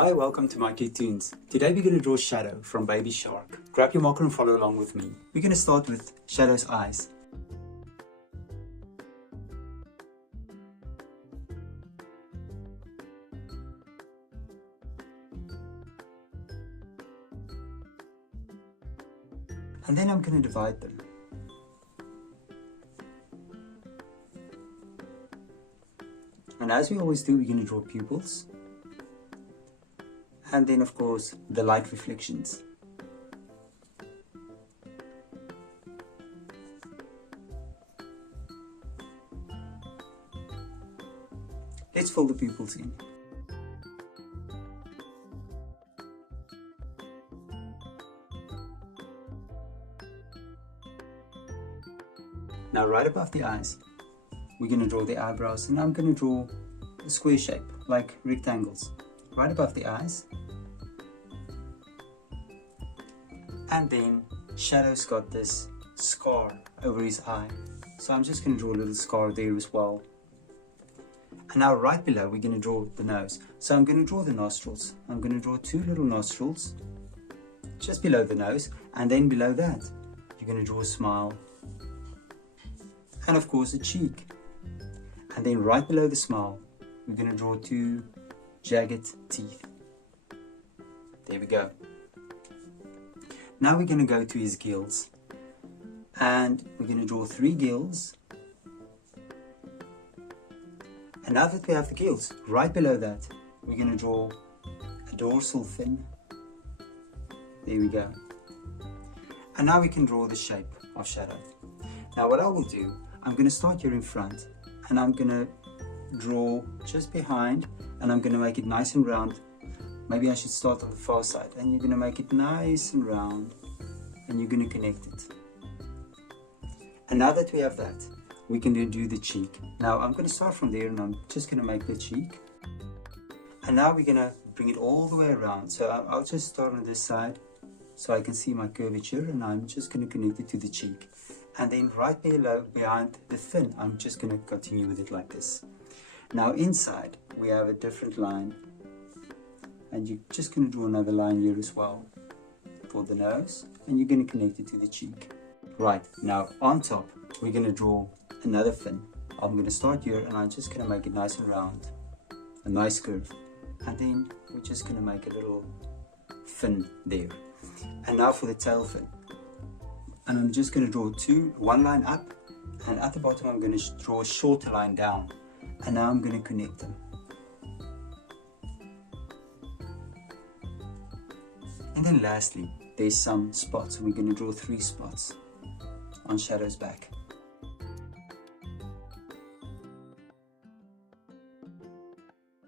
Hi, welcome to mycutetoons. Today we're going to draw Shadow from Baby Shark. Grab your marker and follow along with me. We're going to start with Shadow's eyes. And then I'm going to divide them. And as we always do, we're going to draw pupils. And then, of course, the light reflections. Let's fill the pupils in. Now, right above the eyes, we're going to draw the eyebrows, and I'm going to draw a square shape, like rectangles, right above the eyes. And then Shadow's got this scar over his eye, so I'm just going to draw a little scar there as well. And now right below we're going to draw the nose, so I'm going to draw the nostrils. I'm going to draw two little nostrils just below the nose, and then below that you're going to draw a smile, and of course a cheek. And then right below the smile we're going to draw two jagged teeth. There we go. Now we're going to go to his gills, and we're going to draw 3 gills. And now that we have the gills, right below that we're going to draw a dorsal fin. There we go. And now we can draw the shape of Shadow. Now what I will do, I'm going to start here in front, and I'm going to draw just behind, and I'm going to make it nice and round. Maybe I should start on the far side, and you're going to make it nice and round, and you're going to connect it. And now that we have that, we can do the cheek. Now I'm going to start from there, and I'm just going to make the cheek. And now we're going to bring it all the way around. So I'll just start on this side so I can see my curvature, and I'm just going to connect it to the cheek. And then right below, behind the fin, I'm just going to continue with it like this. Now inside, we have a different line. And you're just going to draw another line here as well for the nose, and you're going to connect it to the cheek. Right, now on top we're going to draw another fin. I'm going to start here, and I'm just going to make it nice and round, a nice curve, and then we're just going to make a little fin there. And now for the tail fin, and I'm just going to draw one line up, and at the bottom I'm going to draw a shorter line down, and now I'm going to connect them. And then lastly, there's some spots. We're going to draw 3 spots on Shadow's back.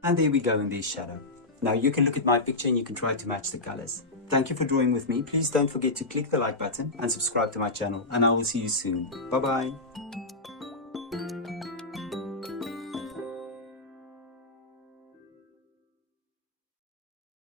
And there we go in this Shadow. Now you can look at my picture and you can try to match the colors. Thank you for drawing with me. Please don't forget to click the like button and subscribe to my channel, and I will see you soon. Bye bye.